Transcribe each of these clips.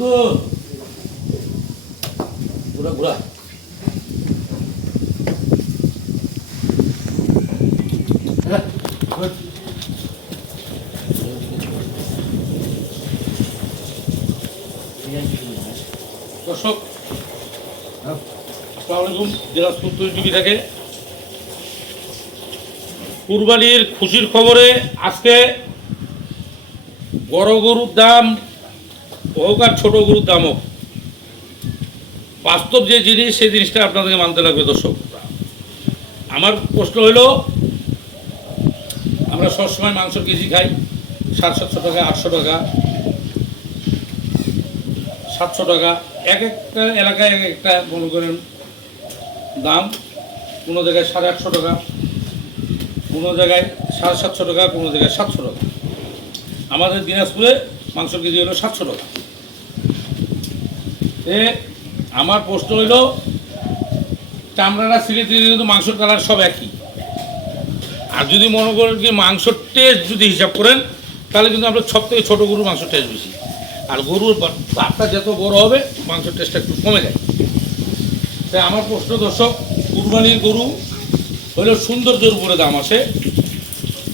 ঘুরা ঘুরা দর্শক আসসালামু আলাইকুম। দিনাজপুর টিভি থেকে কুরবানির খুশির খবরে আজকে বড় গরুর দাম হোক আর ছোট গরুর দাম হোক, বাস্তব যে জিনিস সেই জিনিসটা আপনাদেরকে মানতে লাগবে। দর্শক, আমার প্রশ্ন হলো, আমরা সবসময় মাংসের কেজি খাই 700 টাকা, 800 টাকা, 700 টাকা। এক একটা এলাকায় এক একটা মনে করেন দাম। কোনো জায়গায় 850 টাকা, কোনো জায়গায় 750 টাকা, কোনো জায়গায় 700 টাকা। আমাদের দিনাজপুরে মাংসের কেজি হলো 700 টাকা। আমার প্রশ্ন হইল, চামড়াটা সিলেটি কিন্তু মাংসের কালার সব একই। আর যদি মনে করেন কি মাংসর টেস্ট যদি হিসাব করেন, তাহলে কিন্তু আপনার সব থেকে ছোটো গরুর মাংসের টেস্ট বেশি। আর গরুর বাচ্চা যত বড় হবে মাংসের টেস্টটা একটু কমে যায়। তাই আমার প্রশ্ন দর্শক, কুরবানির গরু হইলেও সৌন্দর্যের উপরে দাম আসে।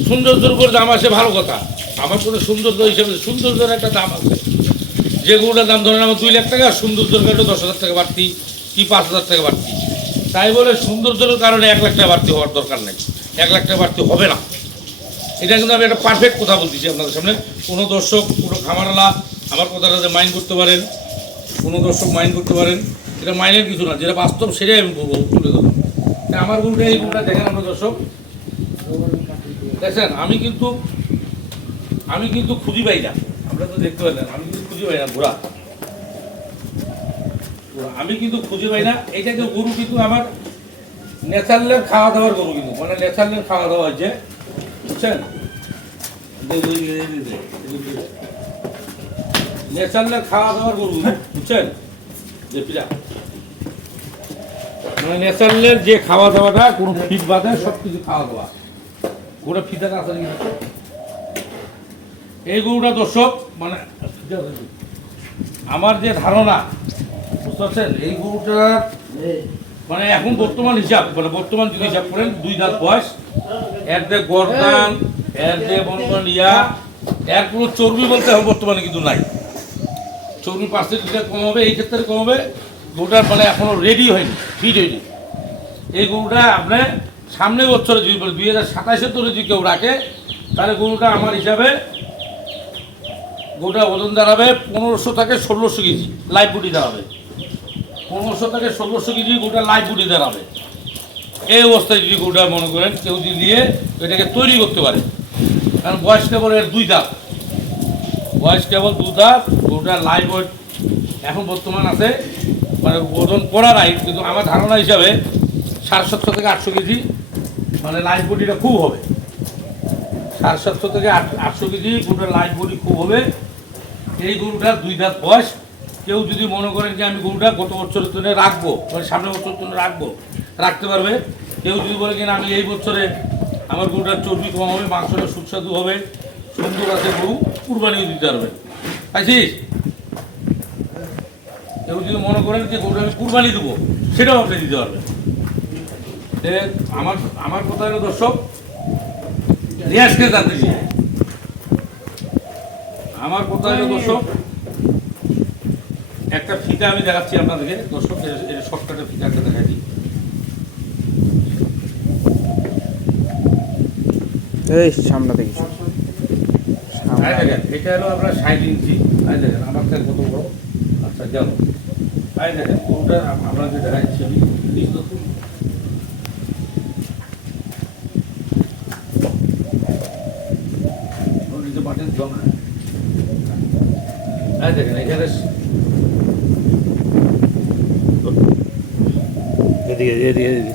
সৌন্দর্যের উপরে দাম আসে ভালো কথা, আমার কোনো সৌন্দর্য হিসেবে সৌন্দর্যের একটা দাম আছে। যে গরুটার দাম ধরেন আমার 2 লাখ টাকা, সৌন্দর্যের কারণে 10,000 টাকা বাড়তি কি 5,000 টাকা বাড়তি। তাই বলে সৌন্দর্যের কারণে 1 লাখ টাকা বাড়তি হওয়ার দরকার নেই, 1 লাখ টাকা বাড়তি হবে না। এটা কিন্তু আমি একটা পারফেক্ট কথা বলতেছি আপনাদের সামনে। কোনো দর্শক, কোনো খামারওয়ালা আমার কথাটা যে মাইন্ড করতে পারেন, কোনো দর্শক মাইন্ড করতে পারেন, এটা মাইনের কিছু না, যেটা বাস্তব সেটাই আমি তুলে ধরলাম। তাই আমার গরুটা, এই গরুটা দেখেন আমরা দর্শক, দেখেন আমি কিন্তু খুঁজি পাই না। আপনারা তো দেখতে পেলেন আমি কিন্তু খুঁজে পাই না ঘোড়া, আমি কিন্তু খুঁজে পাই না। এটা যে গরু কিন্তু আমার ন্যাচারালের খাওয়া দাওয়ার গরু, কিন্তু মানে ন্যাচারালের খাওয়া দাওয়া হচ্ছে, বুঝছেন? ন্যাচারালের খাওয়া দাওয়ার গরু, বুঝছেন? যে পিলা মানে ন্যাচারালের যে খাওয়া দাওয়াটা, কোনো ফিট বাদে সব কিছু খাওয়া দাওয়া, গরুটা ফিতা আছে কিন্তু। এই গরুটা দর্শক মানে আমার যে ধারণা, বুঝতে পারছেন, এই গরুটা মানে এখন বর্তমান হিসাব, মানে বর্তমান যদি হিসাব করেন 2 দাঁত বয়স, এর যে গরদান, এর যে বন্ধন এর কোনো চর্বি বলতে এখন বর্তমানে কিন্তু নাই। চর্বি পার্সেন্টেজটা কম হবে, এই ক্ষেত্রে কম হবে। গরুটার মানে এখনও রেডি হয়নি, ফিট হয়নি। এই গরুটা আপনার সামনে বছরে যদি 2027-এ তোরে যদি কেউ রাখে, তাহলে গরুটা আমার হিসাবে গরুটা ওজন দাঁড়াবে 1500 থেকে 1600 কেজি লাইভ বুটি দাঁড়াবে। 1500 থেকে 1600 কেজি গরুটা লাইভ বুটি দাঁড়াবে। এই অবস্থায় যদি গরুটা মনে করেন কেউ যদি দিয়ে এটাকে তৈরি করতে পারে, কারণ বয়স কেবল এর 2 দাঁত, বয়স কেবল 2 দাঁত। গরুটার লাইভ ওয়েট এখন বর্তমান আছে, মানে ওজন করা নাই, কিন্তু আমার ধারণা হিসাবে 750 থেকে 800 কেজি, মানে লাইভ বডিটা খুব হবে। 750 থেকে 800 কেজি গরুটার লাইভ বডি খুব হবে। এই গরুটার 2 দাঁত বয়স। কেউ যদি মনে করেন যে আমি গরুটা গত বছরের জন্য রাখবো, মানে সামনের বছরের জন্য রাখবো, রাখতে পারবে। কেউ যদি বলে কিনা আমি এই বছরে আমার গরুটার চর্বি কম হবে, মাংসটা সুস্বাদু হবে, সুন্দর আছে গরু, কুরবানিও দিতে পারবে। পাইছিস? কেউ যদি মনে করেন যে গরুটা আমি কুরবানি দেবো, সেটাও আপনি দিতে পারবেন। আমার কথা হলো দর্শক, রিয়াজকে জানতে চাই, আমার কথা হলো দর্শক, একটা ফিতা আমি দেখাচ্ছি আপনাদেরকে দর্শক, এটা শর্টকাটে ফিতাটা দেখাচ্ছি। এই সামনে দেখি, দেখেন এটা হলো আপনার 60 ইঞ্চি। দেখেন আমার থেকে কত বড়। আচ্ছা গেল, দেখেন গরুটা আপনাদের দেখাচ্ছি আমি। দেখেন এখানে এদিকে এদিকে এদিকে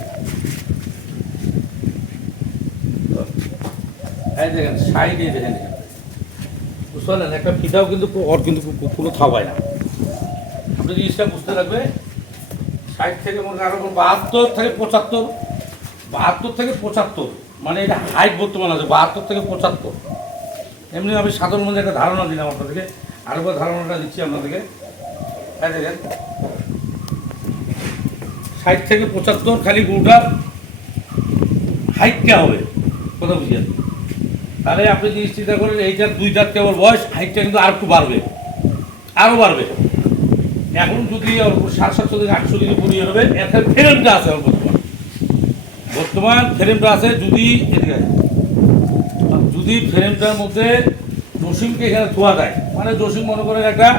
দেখেন সাইডে দেখেন, বুঝতে পারলেন? একটা ফিতাও কিন্তু ওর কিন্তু কোনো থাবায় না। আপনি জিনিসটা বুঝতে লাগবে, 60 থেকে মনে আরো 72 থেকে 75, 72 থেকে 75, মানে এটা হাইট বর্তমান আছে 72 থেকে 75। এমনি আমি সাধারণ মধ্যে একটা ধারণা দিলাম আপনাদেরকে, আরেকবার ধারণাটা দিচ্ছি আপনাদেরকে। দেখেন 60 থেকে 75 খালি গরুটার হাইটটা হবে, কথা বুঝলেন? তাহলে আপনি যদি চিন্তা করেন এইটার 2 দাঁত কেবল বয়স, হাইটটা কিন্তু আর একটু বাড়বে, আরও বাড়বে। এখন যদি 750 থেকে 800 দিনে পরিয়ে হবে, এখানে ফ্রেমটা আছে বর্তমান ফ্রেমটা আছে। যদি এদিকে যদি ফ্রেমটার মধ্যে জসিমকে এখানে ধোয়া দেয়, মানে জসিম মনে করেন একটা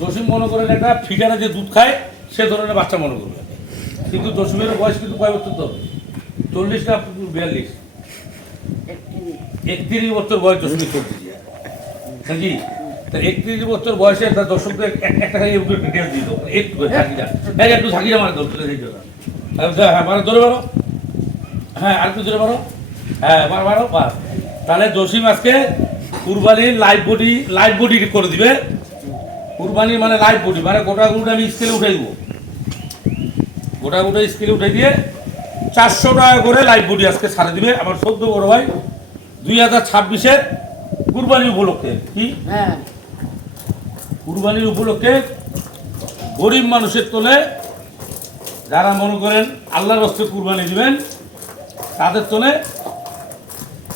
জসিম মনে করেন একটা ফিটারে যে দুধ খায় সে ধরনের বাচ্চা মনে করবে, কিন্তু জসিমের বয়স কিন্তু কয় বছর তো 40 না 42, 31 বছর বয়স জসিমের চলছে নাকি? 31 বছর বয়সে তার দর্শকদের একটা খালি ডিটেলস দিয়ে দেবো, একটু ঝাঁকিটা, হ্যাঁ একটু ঝাঁকিটা মানে ধরতে হ্যাঁ মানে ধরে পারো, হ্যাঁ আর একটু ধরে পারো, হ্যাঁ বারো বাস। তাহলে জসিম আজকে কুরবানির লাইভ বডি করে দিবে। কুরবানি মানে লাইভ বডি, মানে গোটা গরুটা আমি স্কেলে উঠে দিব, গোটা স্কেলে উঠে দিয়ে 400 টাকা করে লাইভ বডি আজকে ছাড়ে দিবে আমার 14 বড় ভাই 2026-এর কুরবানির উপলক্ষে। কি কুরবানির উপলক্ষে গরিব মানুষের তোলে যারা মনে করেন আল্লাহর রাস্তায় কুরবানি দিবেন, তাদের তোলে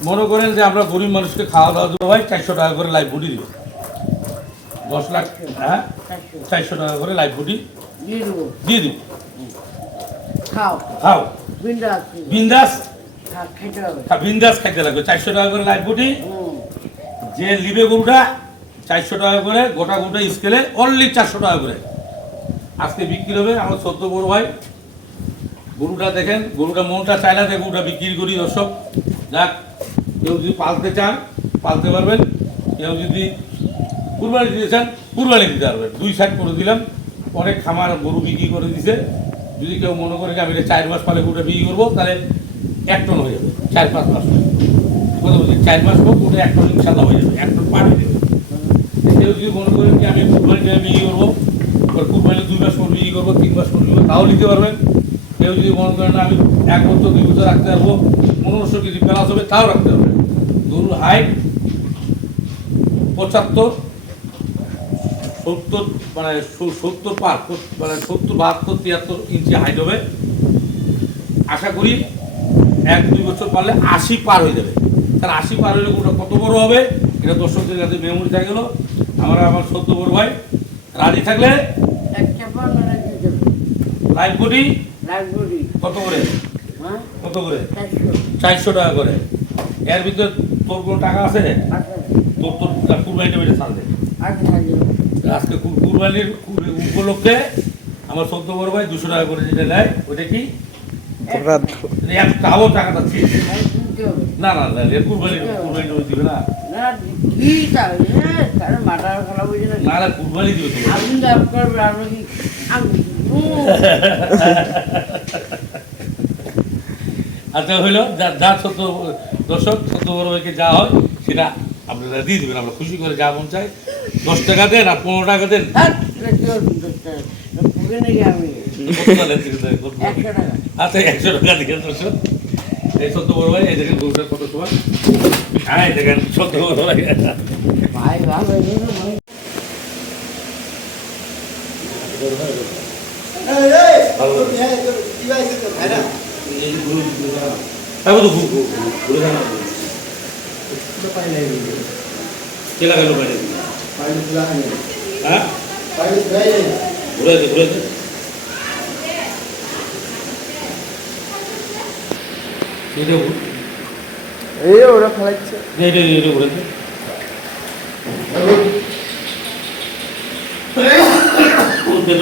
মনে করেন যে আমরা গরিব মানুষকে খাওয়া দাওয়া দেবো ভাই, 400 টাকা করে লাইভ বডি দিব, 10 লাখ, হ্যাঁ 400 টাকা করে লাইভ বডি দিয়ে দিব। খাও বিন্দাস খাইতে লাগবে, 400 টাকা করে লাইভ বডি। যে লিবে গরুটা 400 টাকা করে, গোটা গরুটা স্কেলে অনলি 400 টাকা করে আজকে বিক্রি হবে। আমার 14 বড় ভাই গরুটা দেখেন, গরুটা মনটা চাইলাতে গরুটা বিক্রি করি দর্শক। যাক, কেউ যদি পালতে চান পালতে পারবেন, কেউ যদি কুরবানি দিতে চান কুরবানি দিতে পারবেন। 2 সাইড করে দিলাম, অনেক খামার গরু বিক্রি করে দিছে। যদি কেউ মনে করে আমি 4 মাস পালে গরুটা বিক্রি করবো, তাহলে 1 টন হয়ে যাবে, 4-5 মাস কথা বলছি, 4 মাস পর গরুটা 1 টন ইনশাল্লাহ হয়ে যাবে, 1 টন পার হয়ে যাবে। কেউ যদি মনে করেন যে আমি কুরবানি বিক্রি করবো, কুরবানি 2 মাস পর বিক্রি করবো, 3 মাস পর বিক্রি করবো, তাও নিতে পারবেন। কেউ যদি মনে করেন আমি 1 বছর 2 বছর রাখতে পারবো, 1500 কেজি প্লাস হবে, তাও রাখতে পারবেন। গরুর হাইট 75, 70 মানে 70 পার, মানে 70, 72, 73 ইঞ্চি হাইট হবে। আশা করি 1-2 বছর পারলে 80 পার হয়ে যাবে। কারণ 80 পার হলে গরুটা কত বড় হবে এটা দর্শকদের কাছে মেমোরি থাকে গেলো। আমার 14 বড় ভাই রাজি থাকলে লাইভ বডি কত করে, কত করে 400 টাকা করে। এর ভিতরে তোর কোনো টাকা আছে? তোর কুরবানিটা বেড়ে ছাড়বে আজকে কুরবানির উপলক্ষে। আমার 14 বড় ভাই 200 টাকা করে যেটা নেয় ওটা কি তাও টাকাটা ছিল না, না কুরবানি দিবে না, না কুরবানি দিবে আচ্ছা হইলো যা 14 দর্শক 14 বড় ভাইকে যা হয় সেটা আপনারা দিয়ে দেবেন, আমরা খুশি করে যা মন চাই। 10 টাকা দেন আর 15 টাকা দেন, আচ্ছা 100 টাকা দিকে দর্শক। এই 14 বড় ভাই এই দেখেন গরুটার কত সময়, হ্যাঁ দেখেন 14 বড় ভাই ওরা খেলাচ্ছে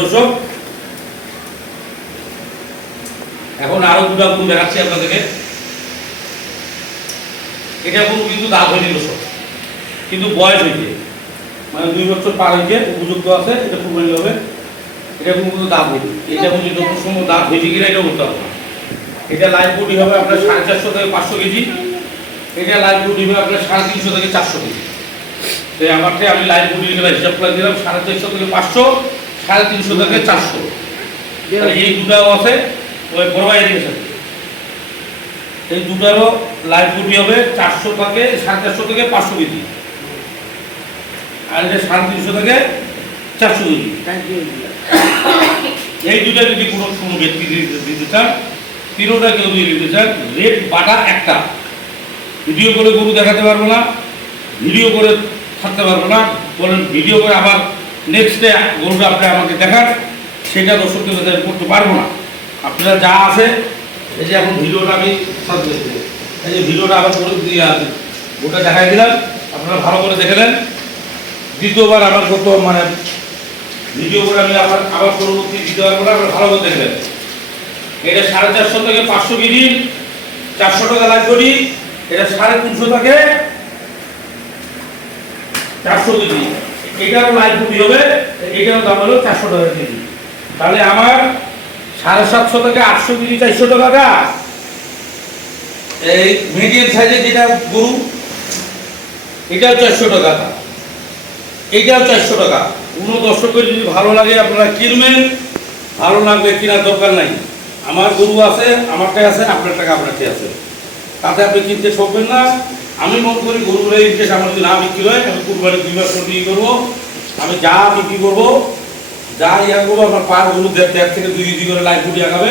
দর্শক। এখন আরো 2টা গরু দেখাচ্ছি আপনাদেরকে। এটা গরু কিন্তু দাঁত হয়নি দর্শক, কিন্তু বয়স হয়েছে, মানে 2 বছর পার হয়েছে, উপযুক্ত আছে, এটা কুরবানি হবে। এটা কিন্তু দাঁত হয়নি, এটা কিন্তু যত সময় দাঁত হয়েছে কিনা এটা বলতে হবে। এটা লাইভ বডি হবে আপনার 450 থেকে 500 কেজি, এটা লাইভ বডি হবে আপনার 350 থেকে 400 কেজি। তো আমাকে আমি লাইভ বডি হিসাব করে দিলাম 450 থেকে 500, 350 থেকে 400। এই দুটাও আছে, ওই বড় ভাই এদিকে আছে, এই দুটারও লাইভ বডি হবে 400 থেকে 450 থেকে 500 কেজি, আর এটা 350 থেকে 400 কেজি। এই দুটা যদি কোনো কোনো ব্যক্তি দিতে চান, তিনোটা কেউ যদি দিতে চান, রেট বাটা একটা। ভিডিও করে গরু দেখাতে পারবো না, ভিডিও করে থাকতে পারবো না, বলেন ভিডিও করে আবার নেক্সট ডে গরুটা আপনি আমাকে দেখান, সেটা দর্শকদের কাছে আমি করতে পারবো না। আপনারা যা আছে, এই যে এখন ভিডিওটা আমি এই যে ভিডিওটা আবার করে দিয়ে আছে, ওটা দেখাই দিলাম, আপনারা ভালো করে দেখে নেন। দ্বিতীয়বার আমার কত মানে ভিডিও করে আমি আবার পরবর্তী দিতে পারবো না, আপনারা ভালো করে দেখবেন। এটা 450 থেকে 500 কেজি, 400 টাকা লাইভ করি। এটা 350 থেকে 400 কেজি। এটারও লাইভ করি হবে, এটারও দাম হলো 400 টাকা কেজি। তাহলে আমার 750 থেকে 800 কেজি 400 টাকা। এই মিডিয়াম সাইজের যেটা গরু, এটাও 400 টাকা, এইটাও 400 টাকা। কোনো দর্শকের যদি ভালো লাগে আপনারা কিনবেন, ভালো লাগবে কেনার দরকার নাই। আমার গরু আছে, আমারটাই আছে, আপনার টাকা আপনারটাই আছে, তাতে আপনি কিনতে ঠকবেন না। আমি মনে করি গরুগুলো ইনকেস আমার যদি না বিক্রি হয়, আমি কুরবানি 2 মাস পর বিক্রি করবো। আমি যা বিক্রি করবো, যা ইয়া করবো, আমার পার গরু 1.5 থেকে 2 কেজি করে লাইফ ফুটি আগাবে।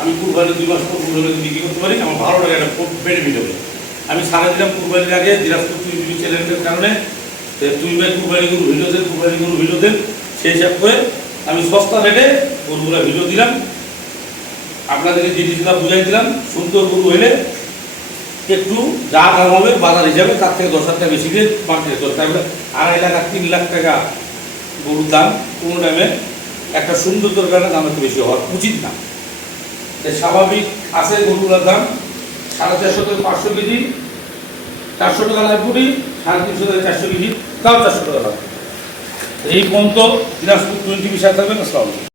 আমি কুরবানি 2 মাস পর গরুগুলো বিক্রি করতে পারি, আমার ভালো লাগে, একটা বেনিফিট হবে। আমি সারা দিলাম কুরবানির আগে দিনাজপুর টিভি চ্যানেলের কারণে, তুই ভাই কুরবানি গরু ভিডিও দেন, কুরবানি গরু ভিডিও দেন, সেই হিসাব করে আমি সস্তা রেটে গরুগুলো ভিডিও দিলাম, আপনাদেরকে জিনিসগুলো বুঝাই দিলাম। সুন্দর গরু হলে একটু যা দাম হবে বাজার হিসাবে তার থেকে 10,000 টাকা বেশি দিয়ে মার্কেটে চলতে হবে। 2.5 লাখ আর 3 লাখ টাকা গরুর দাম কোনো টাইমে একটা সুন্দর দরকারের দাম একটু বেশি হওয়া উচিত না। স্বাভাবিক আছে গরুগুলোর দাম 450 থেকে 500 কেজি, 400 টাকা লাইভ করি, 350 থেকে 400 কেজি, তাও 400 টাকা লাভ। এই পর্যন্ত দিনাজপুর 20 বিষয় থাকবেন। আসসালামু আলাইকুম।